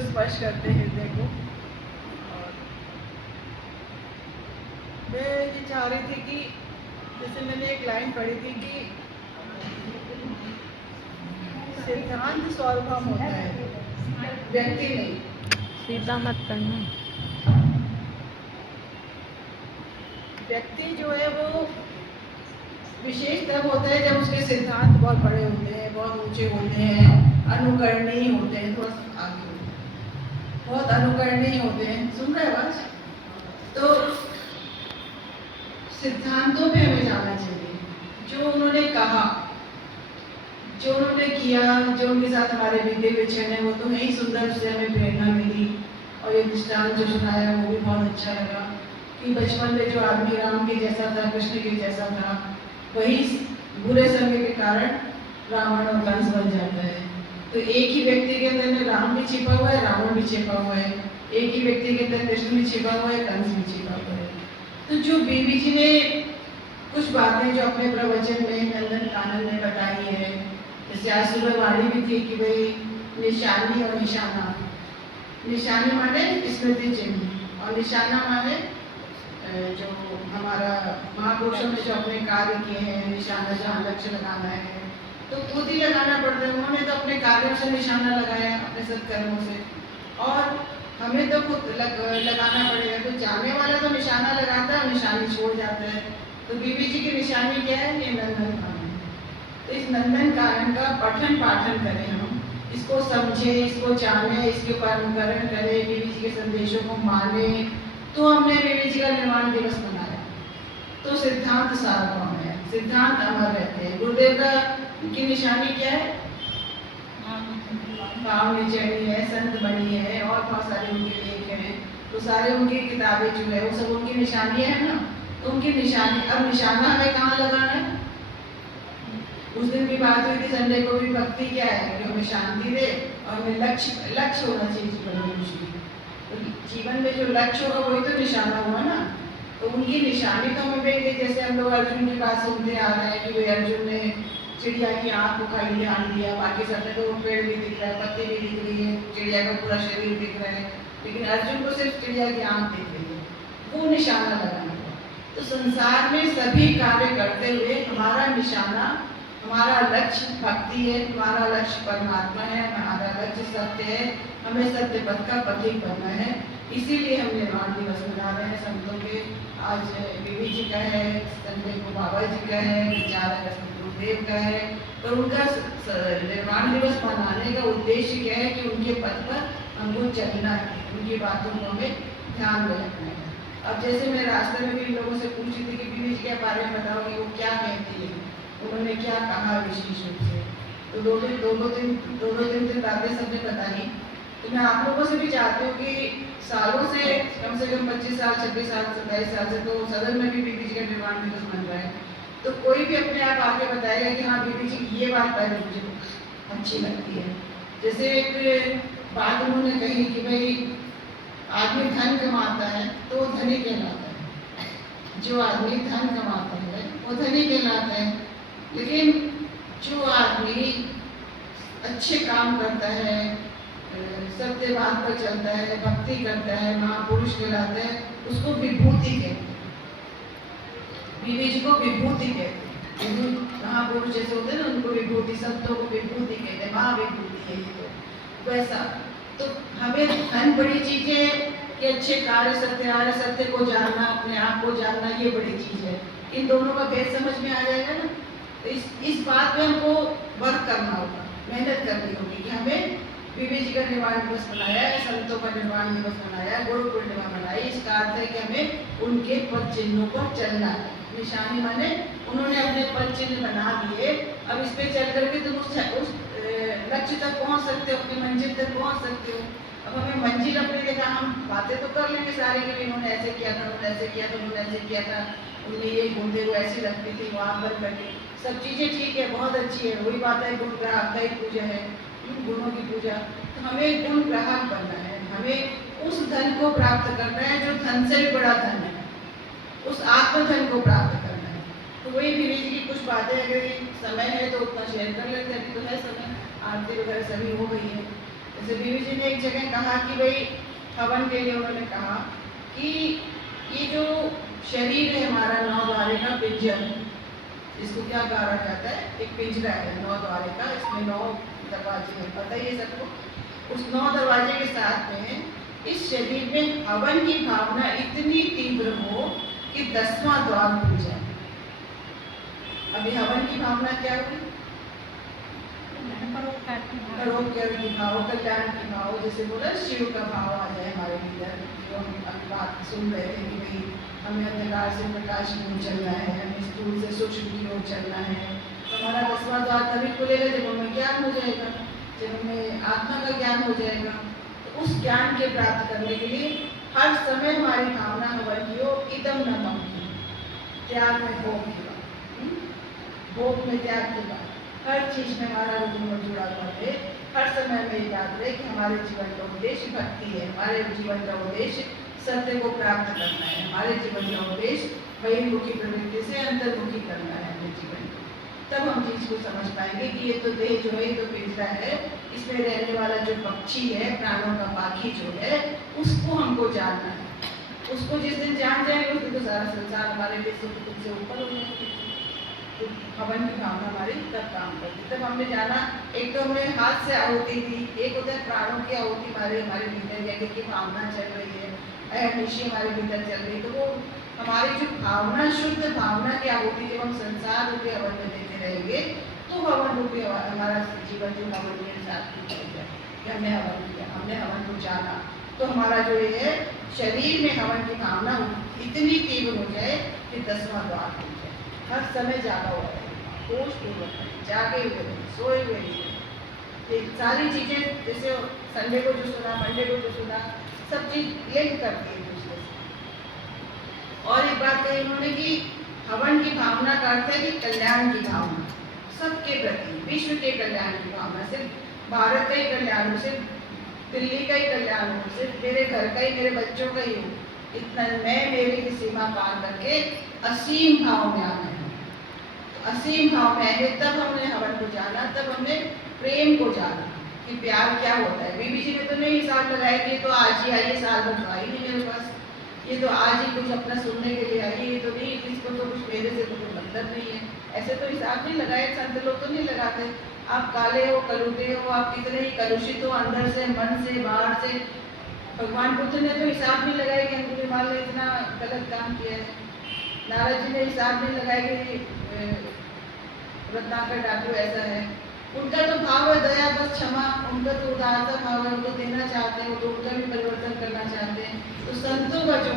स्पर्श करते हैं हृदय को। और मैं ये चाह रही थी कि जैसे मैंने एक लाइन पढ़ी थी कि सिद्धांत सार्वभौम होता है, व्यक्ति नहीं। सीधा मत करना। व्यक्ति जो है वो विशेष तब होता है जब उसके सिद्धांत बहुत बड़े होते हैं, बहुत ऊंचे होते हैं, अनुकरणीय होते हैं। थोड़ा सा आगे होते हैं, बहुत अनुकरणीय होते हैं। सुन रहे आवाज? तो सिद्धांतों पे हमें जाना चाहिए। जो उन्होंने कहा, जो उन्होंने किया, जो उनके साथ हमारे बीते विचरण है, वो तो है ही सुंदर, उससे हमें प्रेरणा मिली। और ये दृष्टांत जो सुनाया वो भी बहुत अच्छा लगा कि बचपन में जो आदमी राम के जैसा था, कृष्ण के जैसा था, वही बुरे समय के कारण रावण और कंस बन जाता है। तो एक ही व्यक्ति के अंदर में राम भी छिपा हुआ है, रावण भी छिपा हुआ है। एक ही व्यक्ति के अंदर कृष्ण भी छिपा हुआ है, कंस भी छिपा हुआ है। तो जो बीबी जी ने कुछ बातें जो अपने प्रवचन में नंदन कानन ने बताई है, जैसे आज सुबह वाणी भी थी कि भाई निशानी और निशाना। निशानी माने स्मृति चिन्ह और निशाना माने जो हमारा महापुरुषों ने जो अपने कार्य किए हैं, निशाना जहाँ लक्ष्य लगाना है तो खुद ही लगाना पड़ता है। उन्होंने तो अपने कार्यों से निशाना लगाया, अपने सत्कर्मों से, और हमें तो खुद लगाना पड़ेगा। तो जाने वाला तो निशाना लगाता है, निशानी छोड़ जाता है। तो बीबी जी की निशानी क्या है? ये नंदन कानन। तो इस नंदन कानन का पठन पाठन करें, हम इसको समझे, इसको जाने, इसके ऊपर अनुकरण करें, बीबी जी के संदेशों को माने। तो हमने बीबी जी का निर्वाण दिवस मनाया। तो सिद्धांत सार्वभौम है, सिद्धांत अमर रहते हैं। गुरुदेव का की निशानी क्या है? भाव निचरणी है, संत बनी है, और बहुत सारे उनके लेख हैं। तो सारे उनकी किताबें जो है वो सब उनकी निशानी है ना। तो उनकी निशानी, अब निशाना हमें कहाँ लगाना है? उस दिन भी बात हुई थी, संडे को भी, भक्ति क्या है कि हमें शांति दे और हमें लक्ष्य होना चाहिए जीवन में। तो जीवन में जो लक्ष्य होगा वही तो निशाना हुआ ना। तो उनकी निशानी तो हमें मिल गई। जैसे हम लोग अर्जुन की बात सुनते आ रहे हैं कि भाई अर्जुन ने चिड़िया की आँख को खाली ध्यान दिया, बाकी सब ने तो पेड़ भी दिख रहा है, पत्ती भी दिख रही है, चिड़िया का पूरा शरीर दिख रहा है, लेकिन अर्जुन को सिर्फ चिड़िया की आँख दिख रही है। वो निशाना लगाना हुआ। तो संसार में सभी कार्य करते हुए हमारा निशाना, हमारा लक्ष्य भक्ति है, हमारा लक्ष्य परमात्मा है, हमारा लक्ष्य सत्य है, हमें सत्य पथ का पथिक बनना है। इसीलिए हम निर्वाण दिवस मना रहे हैं संतों के। आज बीबी जी का है, संडे को बाबा जी का है, 4 अगस्त गुरुदेव का है। तो उनका निर्वाण दिवस मनाने का उद्देश्य क्या है कि उनके पथ पर हमको चलना है, उनकी बातों को हमें ध्यान में रखना है। अब जैसे मैं रास्ते में भी लोगों से पूछी थी कि बीबी जी के बारे में बताओ कि वो क्या कहती है, उन्होंने क्या कहा विशेष रूप से। तो दो दिन बातें सबने बताई। तो मैं आप लोगों से भी चाहती हूँ कि सालों से कम 25 साल, 26 साल, 27 साल से तो सदन में भी बीबी जी का निर्वाण दिवस बन रहा है। तो कोई भी अपने आप आके बताएगा कि हाँ बीबी जी की ये बात पहले मुझे अच्छी लगती है। जैसे एक बात उन्होंने कही कि भाई आदमी धन कमाता है तो धनी कहलाता है। जो आदमी धन कमाता है वो धनी कहलाता है। लेकिन जो आदमी अच्छे काम करता है, सत्य बात पर चलता है, भक्ति करता है, महापुरुष कहलाता है, उसको विभूति कहते हैं। बीबी जी को विभूति कहते हैं। महापुरुष जैसे होते हैं ना, उनको विभूति, संतों को विभूति कहते हैं, महाविभूति है ये। तो वैसा तो हमें धन बड़ी चीज है कि अच्छे कार्य, सत्य को जानना, अपने आप को जानना, ये बड़ी चीज है। इन दोनों का भेद समझ में आ जाएगा ना। तो इस बात पे हमको वर्क करना होगा, मेहनत करनी होगी कि हमें बीबी जी का निर्वाण दिवस मनाया है, संतों का निर्वाण दिवस मनाया है, गुरु पूर्णिमा मनाई। इसका अर्थ है कि हमें उनके पद चिन्हों पर चलना है। निशानी माने उन्होंने अपने पद चिन्ह बना दिए। अब इस पे चल करके तुम उस लक्ष्य तक पहुंच सकते हो, अपनी मंजिल तक पहुंच सकते हो। अब हमें मंजिल अपने देखा, हम बातें तो कर लेंगे सारे कि इन्होंने ऐसे किया था, उन्होंने ऐसे किया था, उन्होंने ऐसे किया था, उन्हें ये घूमते हुए ऐसी लगती थी, वहाँ पर करके सब चीज़ें ठीक है, बहुत अच्छी है। वही बात है, गुण ग्राहक का ही पूजा है, गुणों की पूजा। तो हमें गुण ग्राहक बनना है, हमें उस धन को प्राप्त करना है जो धन से भी बड़ा धन है, उस आत्मधन को प्राप्त करना है। तो वही बीबी जी की कुछ बातें, अगर समय है तो उतना शेयर कर लेते हैं। अभी तो है समय, आरती वगैरह सभी हो गई है। जैसे बीवी जी ने एक जगह कहा कि भाई हवन के लिए उन्होंने कहा कि ये जो शरीर है हमारा 9 द्वारे का पिंजर, इसको क्या कहा जाता है, एक पिंजरा है 9 द्वारे का, इसमें 9 दरवाजे हैं, पता ही है सबको। उस 9 दरवाजे के साथ में इस शरीर में हवन की भावना इतनी तीव्र हो कि 10वां द्वार खुल जाए। अभी हवन की भावना क्या हुई, परोपकार की भाव, कल्याण की भाव, जैसे बोला शिव का भाव आ जाए हमारे भीतर। जो हम अभी बात सुन रहे थे कि भाई हमें अंधकार से प्रकाश की ओर चलना है, हमें स्थूल से सूक्ष्म की ओर चलना है, तो हमारा 10वां द्वार तभी खुलेगा जब हमें ज्ञान हो जाएगा, जब हमें आत्मा का ज्ञान हो जाएगा। तो उस ज्ञान के प्राप्त करने के लिए हर समय हमारी भावना हवन की हो, इदम न मम की, त्याग में भोग की बात, भोग में त्याग की बात, हर चीज में हमारा रुझान जुड़ा हुआ है। हर समय में याद रहे कि हमारे जीवन का उद्देश्य भक्ति है, हमारे जीवन का उद्देश्य सत्य को प्राप्त करना है, हमारे जीवन का उद्देश्य बहिर्मुखी प्रवृत्ति से अंतर्मुखी करना है अपने जीवन को। तब हम चीज को समझ पाएंगे कि ये तो देह जो है, ये तो पिंजरा है, इसमें रहने वाला जो पक्षी है, प्राणों का पाखी जो है, उसको हमको जानना है। उसको जिस दिन जान जाएंगे उस दिन तो सारा संसार हमारे लिए सुख दुख से ऊपर हो जाएगा। तो हवन की भावना हमारी तब काम करती। तब हमने जाना, एक तो हमें हाथ से आहुति दी, एक होता है प्राणों की आहुति हमारे भीतर यज्ञ की भावना चल रही है, अहर्निशी हमारे भीतर चल रही है, तो वो हमारी जो भावना, शुद्ध भावना की आहुति जब हम संसार रूपी हवन में देते रहेंगे तो हवन रूपी हमारा जीवन जो हवन के साथ जाए कि हमने हवन किया, हमने हवन को जाना, तो हमारा जो ये है शरीर में हवन की भावना इतनी तीव्र हो जाए कि 10वां द्वार खुल जाए। हर समय जागा हुआ है, होश पूर्वक जागे हुए हैं, सोए हुए हैं। ये सारी चीजें जैसे संडे को जो सुना, मंडे को जो सुना, सब चीज लिंक करती है दूसरे से। और एक बात कही उन्होंने कि हवन की भावना का अर्थ है कि कल्याण की भावना, सबके प्रति, विश्व के कल्याण की भावना, सिर्फ भारत का ही कल्याण हो, सिर्फ दिल्ली का ही कल्याण हो, सिर्फ मेरे घर का ही, मेरे बच्चों का ही हो, इतना मैं मेरे की सीमा पार करके असीम भाव में आना है। तो असीम भाव में आएंगे तब हमने हवन को जाना, तब हमने प्रेम को जाना कि प्यार क्या होता है। बीबी जी ने तो नहीं हिसाब लगाया कि ये तो आज ही आई, साल भर तो आई नहीं मेरे पास, ये तो आज ही कुछ अपना सुनने के लिए आई, ये तो नहीं, इसको तो कुछ मेरे से तो कोई मतलब नहीं है, ऐसे तो हिसाब नहीं लगाए। संत लोग तो नहीं लगाते। आप काले हो, कलुटे हो, आप कितने ही कलुषित हो अंदर से, मन से, बाहर से, भगवान बुद्ध ने तो हिसाब नहीं लगाया कि अंगुलीमाल ने इतना गलत काम किया है। नारद जी ने हिसाब नहीं लगाया कि रत्नाकर डाकू ऐसा है। उनका तो भाव है दया, बस क्षमा, उनका तो उदारता भाव है, उनको देना चाहते हैं, तो उनका भी परिवर्तन करना चाहते हैं। तो संतों का जो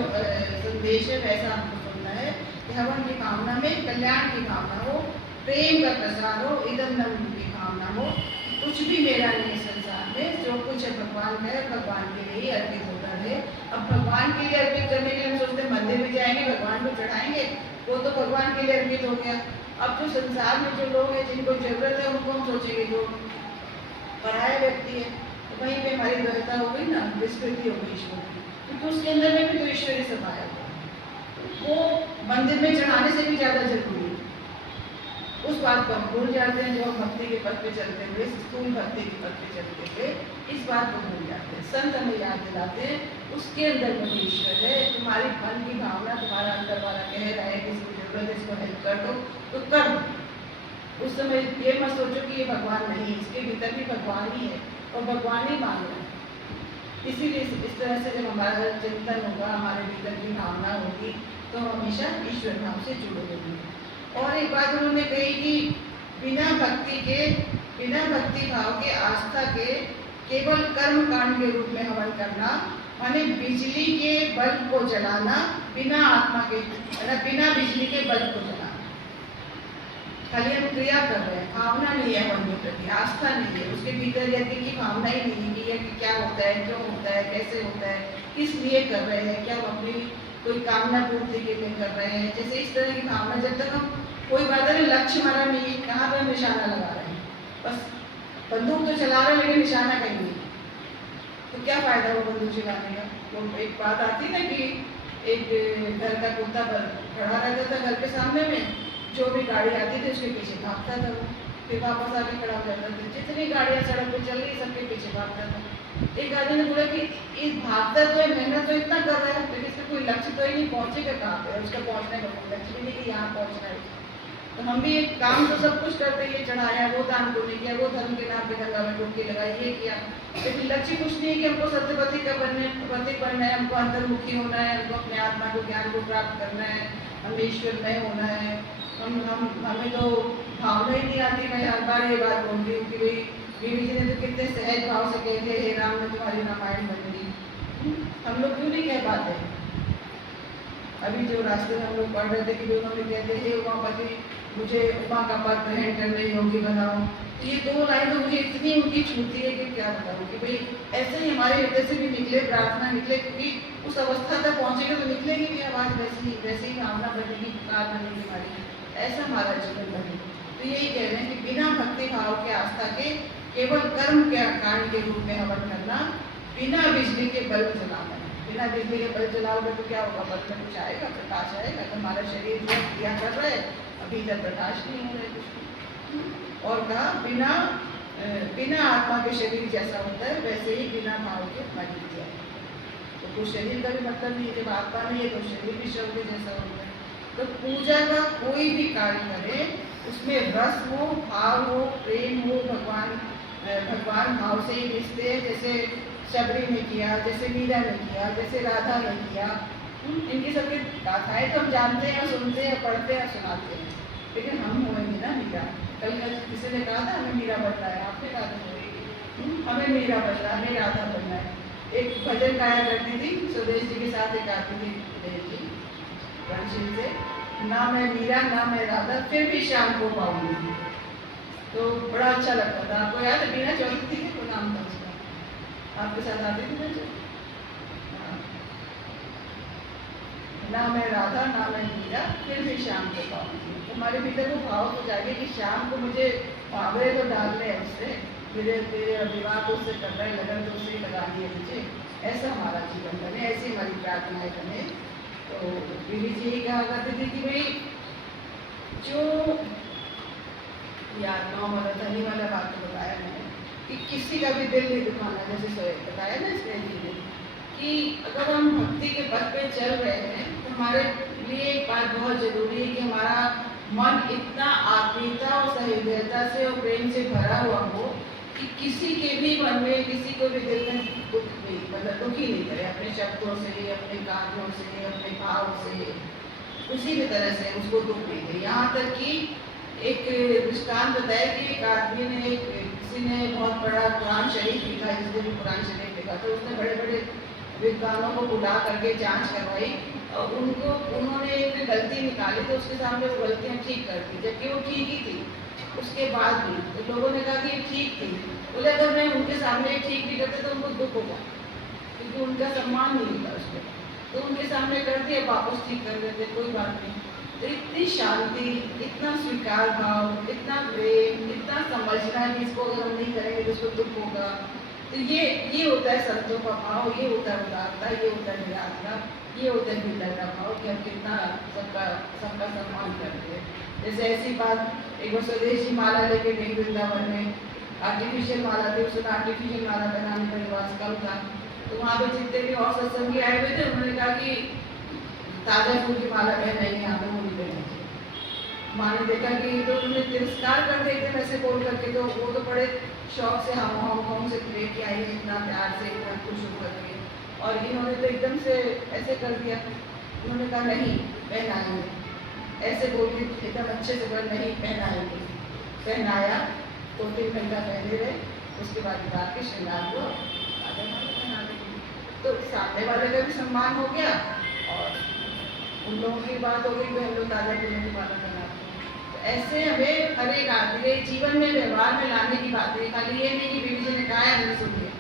संदेश है वैसा हमको सुनना है कि हवन की भावना में कल्याण की भावना हो, प्रेम का प्रसार हो, इदम नम की भावना हो, कुछ भी मेरा नहीं संसार में, जो कुछ है भगवान का है, भगवान के लिए ही अर्पित होता है। अब भगवान के लिए अर्पित करने के लिए हम सोचते हैं मंदिर में जाएंगे, भगवान को चढ़ाएंगे, वो तो भगवान के लिए अर्पित हो गया। अब जो संसार में जो लोग हैं जिनको जरूरत है उनको हम सोचेंगे जो पराया व्यक्ति है, तो वहीं पे हमारी द्वैता हो गई ना, विस्मृति हो गई ईश्वर की, क्योंकि उसके अंदर में भी तो ईश्वरी समाया हुआ, वो मंदिर में चढ़ाने से भी ज्यादा जरूरी है। उस बात को हम भूल जाते हैं, जो हम भक्ति के पथ पे चलते हुए, स्थूल भक्ति के पथ पे चलते हुए इस बात को भूल जाते हैं। संत हमें याद दिलाते हैं उसके अंदर में ईश्वर है। तुम्हारी मन की भावना, तुम्हारा अंदर वाला कह रहा है कि इसको जरूरत है, इसको हेल्प कर दो, तो कर दो। उस समय ये मत सोचो कि ये भगवान नहीं, इसके भीतर भी भगवान ही है और भगवान ही मांग रहा है। इसीलिए इस तरह से जब हमारा चिंतन होगा, हमारे भीतर की भावना होगी, तो हम हमेशा ईश्वर नाम से जुड़े रहेंगे। और एक बात उन्होंने कही कि बिना भक्ति भाव के, आस्था के, केवल कर्म कांड के रूप में हवन करना माने बिजली के बल्ब को जलाना, बिना आत्मा के, मतलब बिना बिजली के बल्ब को जलाना। खाली हम क्रिया कर रहे हैं, भावना नहीं है हवन के प्रति, आस्था नहीं है, उसके भीतर यज्ञ की भावना ही नहीं है कि यज्ञ क्या होता है, क्यों होता है, कैसे होता है, किस लिए कर रहे हैं, क्या हम अपनी कोई कामना पूर्ति के लिए कर रहे हैं। जैसे इस तरह की भावना, जब तक हम कोई बात है लक्ष्य हमारा नहीं है, कहाँ पर निशाना लगा रहे हैं, बस बंदूक तो चला रहे हैं लेकिन निशाना कहीं नहीं, तो क्या फायदा वो बंदूक चलाने का। तो एक बात आती ना कि एक घर का कुत्ता पर खड़ा रहता था घर के सामने में, जो भी गाड़ी आती थी उसके पीछे भागता था वो, फिर वापस आके खड़ा हो जाता था। जितनी गाड़ियाँ सड़क पर चल रही सबके पीछे पीछे भागता था। एक आदमी ने बोला कि इस भागता तो है, मेहनत तो इतना कर रहा है, लेकिन इसका कोई लक्ष्य तो ही नहीं, पहुंचेगा कहाँ पे, उसका पहुंचने का कोई लक्ष्य भी नहीं कि यहाँ पहुंचना है। तो हम भी एक काम तो सब कुछ करते, ये चढ़ाया, वो दान पुण्य किया, वो धर्म के नाम पे गंगा में डुबकी लगाई, ये किया, लेकिन लक्ष्य कुछ नहीं है कि हमको सत्यपति का पति बनना है, हमको अंतर्मुखी होना है, हमको अपने आत्मा को ज्ञान को प्राप्त करना है, हमें ईश्वरमय होना है। हमें तो भावना ही नहीं आती। मैं हर बार ये बात बोलती हूँ कि भाई बीवी जी ने तो कितने सहज भाव से कहते, हे राम में तुम्हारी रामायण बन गई, हम लोग क्यों नहीं कह पाते? अभी जो रास्ते में हम लोग पढ़ रहे थे कि उन्होंने कहते, हे उमापति मुझे उमा का पद ग्रहण करने योग्य बनाओ। तो ये दो लाइन तो मुझे इतनी उनकी छूती है कि क्या बताऊँ कि भाई ऐसे ही हमारे हृदय से भी निकले, प्रार्थना निकले, क्योंकि उस अवस्था तक पहुँचेगा तो निकलेगी भी आवाज़ वैसे ही भावना बनेगी, पुकार बनेगी हमारी, ऐसा हमारा जीवन बने। तो यही कह रहे हैं कि बिना भक्ति भाव के, आस्था के, केवल कर्म के कांड के रूप में हवन करना, बिना बिजली के बल्ब जलाना। बिना बिजली के बल्ब जलाओगे तो क्या होगा? बल्ब में कुछ आएगा, प्रकाश आएगा? तो हमारा शरीर जो क्रिया कर रहा है, अभी तक प्रकाश नहीं हो रहा है कुछ। और कहा बिना आत्मा के शरीर जैसा होता है, वैसे ही बिना भाव के हमारी क्रिया। तो कुछ शरीर का भी मतलब नहीं है, जब आत्मा नहीं है तो शरीर भी शव के जैसा होता है। तो पूजा का कोई भी कार्य करे, उसमें रस हो, भाव हो, प्रेम हो, भगवान भाव से ही रिश्ते हैं। जैसे शबरी ने किया, जैसे मीरा ने किया, जैसे राधा ने किया, इनकी सबकी गाथाएं तो हम जानते हैं, सुनते हैं, पढ़ते हैं, सुनाते हैं, लेकिन हम होएंगे ना मीरा। कल किसी ने कहा था हमें मीरा बनना है, आपने कहा था हमें मीरा बनना है, हमें राधा बनना है। एक भजन गाया करती थी स्वदेश जी के साथ, एक आती थी से, ना मैं मीरा ना मैं राधा, फिर भी शाम को पाऊंगी। तो बड़ा अच्छा लगता था। आपको याद है बीना चौधरी थी, तो नाम था उसका, आपके साथ आती थी ना? ना मैं राधा ना मैं मीरा, फिर भी शाम को पाऊंगी। हमारे भीतर वो भाव तो जागे कि शाम को मुझे भावरे तो डालने हैं उससे, मेरे विवाह तो उससे कर रहे, लगन तो उससे लगा दिए मुझे। ऐसा हमारा जीवन बने, ऐसी हमारी प्रार्थनाएं बने। तो बीवी जी यही कहा करती थी कि भाई जो आत्माओं वाला धनी वाला बात तो बताया मैंने कि किसी का भी दिल नहीं दुखाना, जैसे बताया ना इसमें जी कि अगर हम भक्ति के पथ पे चल रहे हैं तो हमारे लिए एक बात बहुत जरूरी है कि हमारा मन इतना आत्मीयता और सहृदयता से और प्रेम से भरा हुआ हो कि किसी के भी मन में, किसी को भी दिल में दुख नहीं, मतलब दुखी नहीं करे, अपने शब्दों से, अपने कार्यों से, अपने भाव से, उसी की तरह से उसको दुख नहीं दे। यहाँ तक कि एक दृष्टांत बताया कि एक आदमी ने, किसी ने बहुत बड़ा कुरान शरीफ लिखा, जिसने भी कुरान शरीफ लिखा तो उसने बड़े बड़े विद्वानों को बुला करके जांच करवाई और उन्होंने एक गलती निकाली तो उसके सामने वो गलतियाँ ठीक कर दी, जबकि वो ठीक ही थी। उसके बाद भी तो लोगों ने कहा कि ठीक थी, बोले अगर मैं उनके सामने ठीक भी करते तो उनको दुख होगा, क्योंकि उनका सम्मान नहीं होता उसमें, तो उनके सामने कर दिया, वापस ठीक कर देते, कोई बात नहीं। तो इतनी शांति, इतना स्वीकार भाव, इतना प्रेम, इतना समझना कि इसको अगर हम नहीं करेंगे तो उसको दुख होगा। तो ये होता है संतों का भाव, ये होता है उदारता, ये होता है निराशा, ये होता है भीतर का भाव कि हम कितना सबका सम्मान करते हैं। जैसे ऐसी बात एक बार स्वदेशी माला लेके गई वृंदावन में, आर्टिफिशियल माला थी, उसमें आर्टिफिशियल माला बनाने का रिवाज कम था, तो वहाँ पे जितने भी और सत्संगी आए हुए थे उन्होंने कहा कि ताजा फूल की माला पहनाएंगे, यहाँ पे वो नहीं पहनेंगे। माँ ने देखा कि तो उन्होंने तिरस्कार कर दिया एकदम ऐसे बोल करके, तो वो तो बड़े शौक से हांगकांग से लेके आई है, इतना प्यार से, इतना खुश होकर के, और इन्होंने तो एकदम से ऐसे कर दिया। उन्होंने कहा नहीं पहनाएंगे, ऐसे बोल के एकदम अच्छे से बोल नहीं पहनाएंगे। पहनाया, 2-3 घंटा पहने रहे, उसके बाद उतार के श्रृंगार को आधा माला पहना देंगे। तो सामने वाले का भी सम्मान हो गया और उन लोगों की बात हो गई कि हम लोग ताजा फूलों की माला बनाते हैं। तो ऐसे हमें हर एक आदमी जीवन में व्यवहार में लाने की बात है, खाली ये नहीं कि बीवी जी ने कहा है हमने सुन लिया।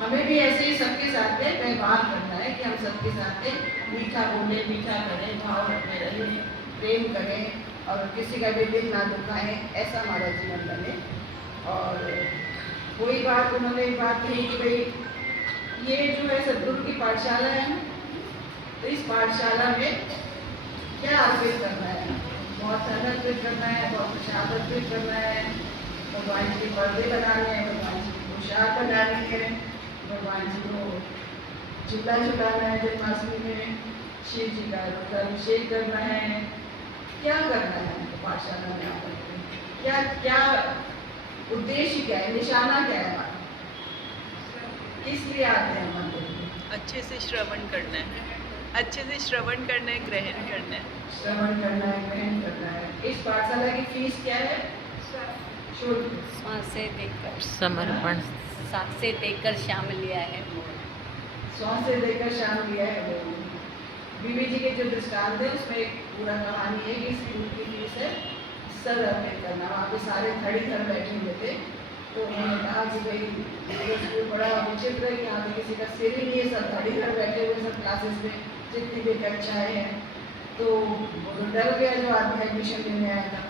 हमें भी ऐसे ही सबके साथ में व्यवहार करना है कि हम सबके साथ में मीठा बोले, मीठा करें, भाव रखने रहें, प्रेम करें और किसी का भी दिल ना दुखाएं, ऐसा हमारा जीवन बने। और वही बात उन्होंने एक बात कही कि भाई ये जो है सदगुरु की पाठशाला है, तो इस पाठशाला में क्या अर्पित करना है? बहुत धन अर्पित करना है, बहुत प्रसाद अर्पित करना है, भगवान जी के पर्दे बनाने हैं, भगवान जी की होशियार बनानी है, भगवान जी को झूला झुलाना है, जन्माष्टमी में शिव जी का अभिषेक करना है, क्या करना है हमको पाठशाला में आकर के? क्या क्या उद्देश्य क्या है, निशाना क्या है हमारा, किस लिए आते हैं मंदिर में? अच्छे से श्रवण करना है, अच्छे से श्रवण करना है, ग्रहण करना है। श्रवण करना है, ग्रहण करना है। इस पाठशाला की फीस क्या है? शुल्क सांसें देकर समर्पण सांसें देकर शाम लिया है। श्वास से देकर शाम लिया है वो। बीवी जी के जो दृष्टांत है उसमें एक पूरा कहानी है कि स्कूल की फीस है सर अर्पित करना। वहाँ पे सारे खड़ी घर बैठे हुए थे, तो उन्होंने कहा कि भाई ये स्कूल बड़ा विचित्र है कि यहाँ पे किसी का सिर ही नहीं है, सब खड़ी घर बैठे हुए सब क्लासेस में जितनी भी कक्षाएँ हैं। तो वो डर गया जो आदमी एडमिशन लेने आया था,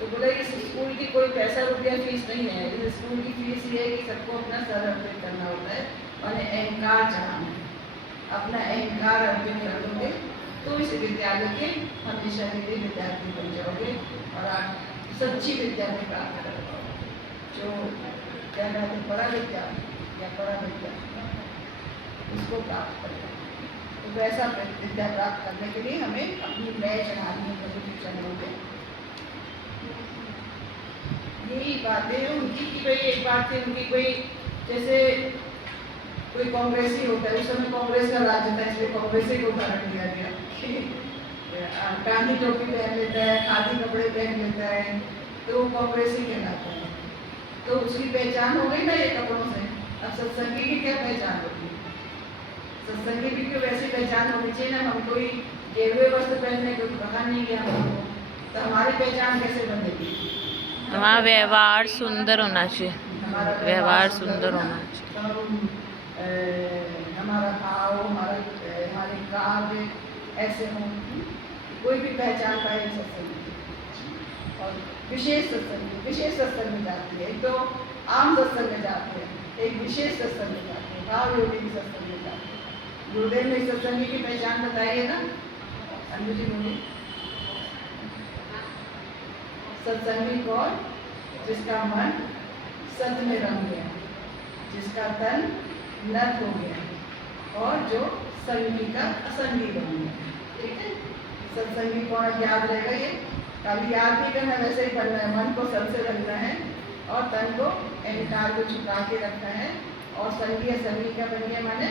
तो बोला इस स्कूल की कोई पैसा रुपया फीस नहीं है, इस स्कूल की फीस ये है कि सबको अपना सर अर्पित करना होता है और अहंकार चढ़ाना है। अपना अहंकार अर्पित कर दोगे तो इस विद्यालय के हमेशा के लिए विद्यार्थी बन जाओगे और आप सच्ची विद्या में प्राप्त कर पाओगे। जो क्या कहते हैं परा विद्या या परा विद्या उसको प्राप्त कर पाओगे। तो वैसा विद्या प्राप्त करने के लिए हमें अपनी लय चढ़ानी है प्रभु के चरणों में। यही बातें उनकी की भाई एक बात थी उनकी, कोई जैसे कोई कांग्रेसी होता है, उस समय कांग्रेस का राज था इसलिए कांग्रेसी को उदाहरण दिया गया। गांधी टोपी पहन लेता है, खादी कपड़े पहन लेता है, तो वो कांग्रेसी कहलाता है। तो उसकी पहचान हो गई ना ये कपड़ों से। अब सत्संगी की क्या पहचान होगी? सत्संगी की भी वैसी पहचान होनी चाहिए ना। हम कोई गेरुए वस्त्र पहनने को कहा नहीं गया हमको, तो हमारी पहचान कैसे बनेगी? हमारा व्यवहार सुंदर होना चाहिए, हमारा व्यवहार सुंदर होना चाहिए। तो हम हमारा भाव, हमारे कार्य ऐसे हों, कोई भी पहचान पाए सत्संग की। और विशेष सत्संग में जाती है, एक तो आम सत्संग में जाते हैं, एक विशेष सत्संग में जाते हैं, भाव योगी की सत्संग में जाते हैं। गुरुदेव ने सत्संगी की पहचान बताइए ना, अनु जी बोलिए। सत्संगी कौन? जिसका मन सत में रम गया, जिसका तन नत हो गया और जो संगी का असंगी बन गया। ठीक है, सत्संगी कौन याद रहेगा? ये खाली याद नहीं करना, वैसे ही करना है। मन को सत से रखना है और तन को अहंकार को झुका के रखना है। और संगी असंगी का बन गया माने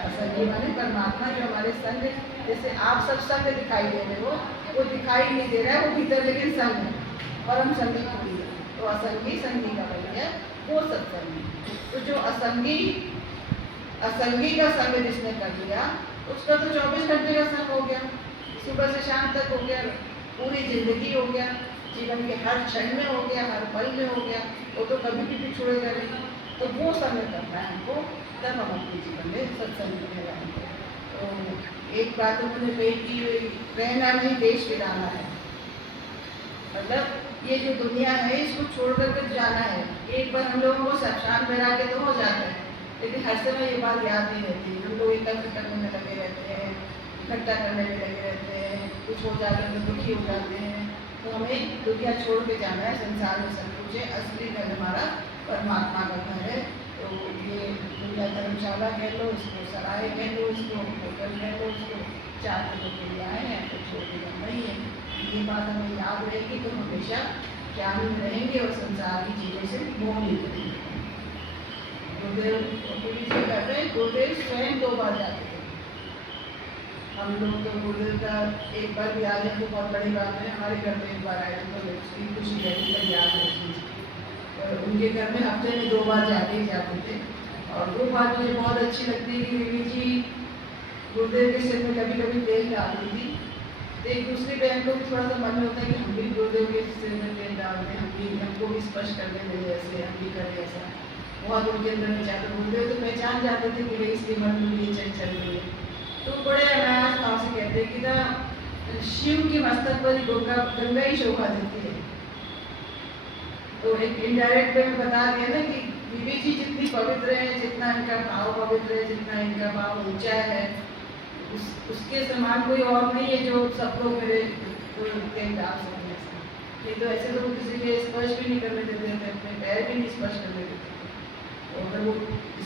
असंगी माने परमात्मा जो हमारे संग, जैसे आप सब संग दिखाई दे रहे हो, वो दिखाई नहीं दे रहा है, वो भीतर लेकिन संग है, परम संगी पूरी है। तो असंगी संगी का बन गया वो सत्संगी। तो जो असंगी का संग जिसने कर लिया उसका तो 24 घंटे का संग हो गया, सुबह से शाम तक हो गया, पूरी जिंदगी हो गया, जीवन के हर क्षण में हो गया, हर पल में हो गया, वो तो कभी भी पिछड़ेगा नहीं। तो वो संग करना है हमको, तब हम अपने जीवन में सत्संग कहलाएंगे। तो एक बात उन्होंने कही कि रहना नहीं देश गिराना है, मतलब ये जो दुनिया है इसको छोड़ करके जाना है। एक बार हम लोगों को शमशान बना के तो हो जाता है, लेकिन हर समय ये बात याद नहीं रहती। हम लोग एकत्र करने में लगे रहते हैं, इकट्ठा करने में लगे रहते हैं, कुछ हो जाते हैं तो दुखी हो जाते हैं। तो हमें दुनिया छोड़ के जाना है, संसार में सब कुछ है, असली घर हमारा परमात्मा का घर है। तो ये दुनिया धर्मशाला कह लो, इसको सराय कह लो, इसको होटल कह लो, इसको 4 दिनों के लिए आए हैं तो छोड़ के जाना ही है। ये बात हमें याद रहेगी तो हमेशा ज्ञान में रहेंगे और संसार की चीज़ों से मोह नहीं करेंगे। गुरुदेव कहते हैं गुरुदेव स्वयं 2 बार जाते थे। हम लोग तो गुरुदेव का एक बार भी आ जाए तो बहुत बड़ी बात है। हमारे घर में एक बार आए तो उसकी खुशी रहती है, याद रहती है। और उनके घर में हफ्ते में 2 बार जाते ही जाते थे। और वो बात मुझे बहुत अच्छी लगती है कि बीवी जी गुरुदेव के सिर में कभी कभी तेल डालती थी। तो एक दूसरी बहन को भी थोड़ा सा मन में होता है कि हम भी गुरुदेव के सिर में तेल डाल दें, हमको भी स्पर्श कर दें मेरे ऐसे, हम भी करें ऐसा। बहुत उनके अंदर में जाते गुरुदेव तो पहचान जाते थे कि इसके मन में ये चल रही है। तो बड़े अनायास भाव से कहते हैं कि ना शिव के मस्तक पर गंगा ही शोभा देती है। तो एक इनडायरेक्ट वे में बता दिया ना कि बीवी जी जितनी पवित्र है, जितना इनका भाव पवित्र है, जितना इनका भाव ऊंचा है, उसके समान कोई और नहीं है जो सब लोग मेरे तेल डाल सकें। ये तो ऐसे तो किसी के स्पर्श भी नहीं करने देते थे अपने पैर भी नहीं स्पर्श करने देते थे। और अगर वो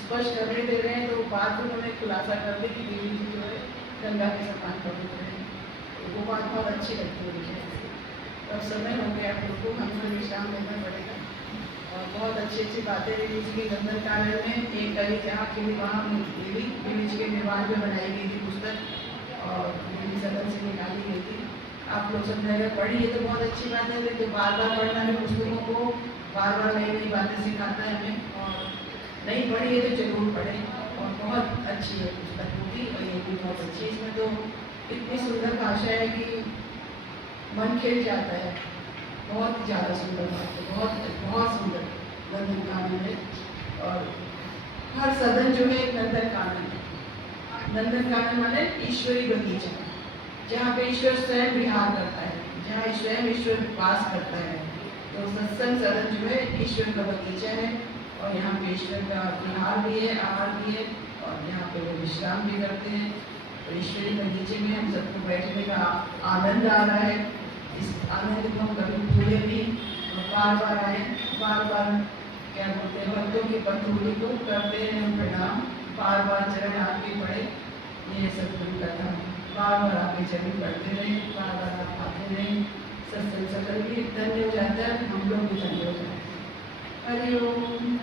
स्पर्श करने दे रहे हैं तो बात उन्होंने खुलासा कर दी कि देवी जी जो है गंगा के समान पवित्र है। तो वो बात बहुत अच्छी लगती है मुझे। अब समय हो गया आप लोग को, हमको विश्राम लेना पड़ेगा। और बहुत अच्छी अच्छी बातें देवी जी के नंदन कानन में एक गली जहाँ के वहाँ देवी जी के निर्माण में बनाई गई थी पुस्तक और देवी सदन से निकाली गई थी। आप लोग सब ने अगर पढ़ी है तो बहुत अच्छी बात है, लेकिन बार बार पढ़ना है पुस्तकों को, बार बार नई नई बातें सिखाता है हमें। और नहीं पढ़ी है तो जरूर पढ़ें, और बहुत अच्छी है पुस्तक होगी और ये भी बहुत अच्छी है। इसमें तो इतनी सुंदर भाषा है कि मन खिल जाता है, बहुत ही ज़्यादा सुंदर बात है, बहुत बहुत सुंदर नंदन कानन है। और हर सदन जो है एक नंदन कानन है। नंदन कानन माने ईश्वरी बगीचा, जहाँ पे ईश्वर स्वयं विहार करता है, जहाँ स्वयं ईश्वर वास करता है। तो सत्संग सदन जो है ईश्वर का बगीचा है, और यहाँ पे ईश्वर का विहार भी है, आहार भी है, और यहाँ पे वो विश्राम भी करते हैं। तो ईश्वरी बगीचे में हम सबको बैठने का आनंद आ रहा है। इस आनंद को हम कभी भूले भी, और बार बार आए, बार बार क्या बोलते हैं भक्तों की पतूली को करते हैं हम प्रणाम, बार बार चरण आपके पड़े। ये सत्संग का था, बार बार आपके चरण पढ़ते रहे, बार बार आप आते रहे। सत्संग सकल भी धन्य हो जाता है, हम लोग भी धन्य हो जाते हैं। हरि ओम।